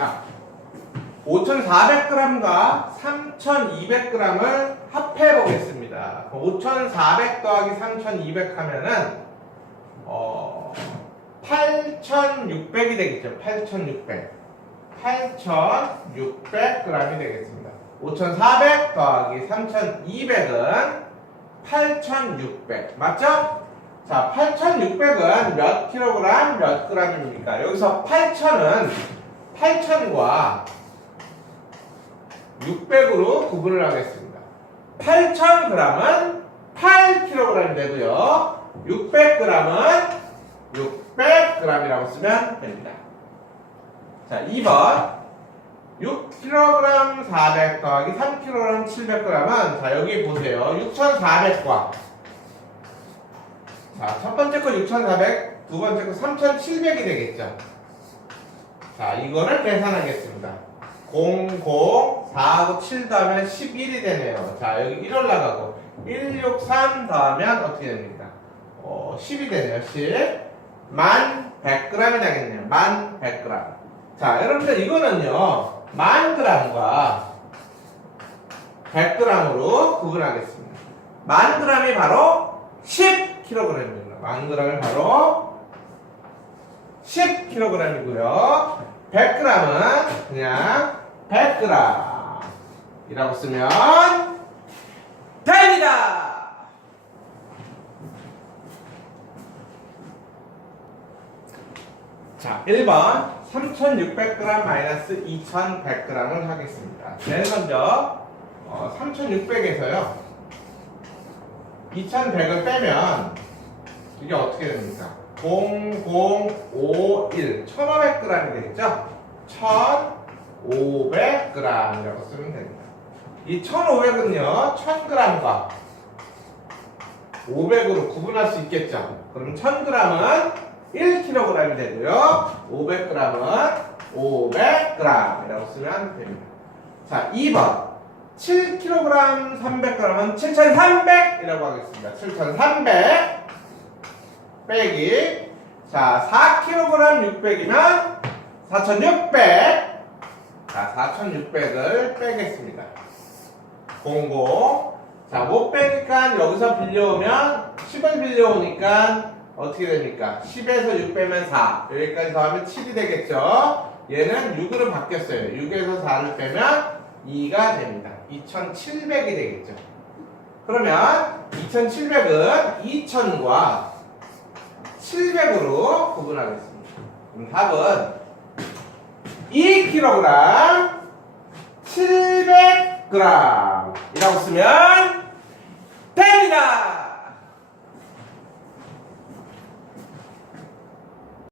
자, 5,400g과 3,200g을 합해 보겠습니다. 5,400 더하기 3,200 하면은 어 8,600이 되겠죠. 8,600. 8,600g이 되겠습니다. 5,400 더하기 3,200은 8,600. 맞죠? 자, 8,600은 몇 킬로그램, 몇 그램입니까? 여기서 8,000은 8,000과 600으로 구분을 하겠습니다. 8,000g은 8kg이 되고요. 600g은 600g이라고 쓰면 됩니다. 자, 2번. 6kg 400 더하기 3kg 700g은 자, 여기 보세요. 6,400과 자, 첫 번째 거 6,400, 두 번째 거 3,700이 되겠죠. 자, 이거를 계산하겠습니다. 0, 0, 4하고 7 더하면 11이 되네요. 자, 여기 1 올라가고 1, 6, 3 더하면 어떻게 됩니까? 어, 10이 되네요. 10. 만 100g이 되겠네요. 만 100g. 자, 여러분들 이거는요. 만 g과 100g으로 구분하겠습니다. 만 g이 바로 10kg입니다. 만 g이 바로 10kg이고요. 100g은 그냥 100g 이라고 쓰면 됩니다. 자, 1번 3600g 마이너스 2100g을 하겠습니다. 제일 먼저 어, 3600에서요 2100을 빼면 이게 어떻게 됩니까? 0051 1500g이 되겠죠? 1500g이라고 쓰면 됩니다. 이 1500은요 1000g과 500으로 구분할 수 있겠죠? 그럼 1000g은 1kg이 되고요. 500g은 500g이라고 쓰면 됩니다. 자, 2번. 7kg 300g은 7300이라고 하겠습니다. 7300 빼기 자, 4kg 600이면 4600 자, 4600을 빼겠습니다. 00 자, 못 빼니까 여기서 빌려오면 10을 빌려오니까 어떻게 됩니까? 10에서 6 빼면 4. 여기까지 더하면 7이 되겠죠? 얘는 6으로 바뀌었어요. 6에서 4를 빼면 2가 됩니다. 2700이 되겠죠? 그러면 2700은 2000과 700으로 구분하겠습니다. 그럼 답은 2kg 700g 이라고 쓰면!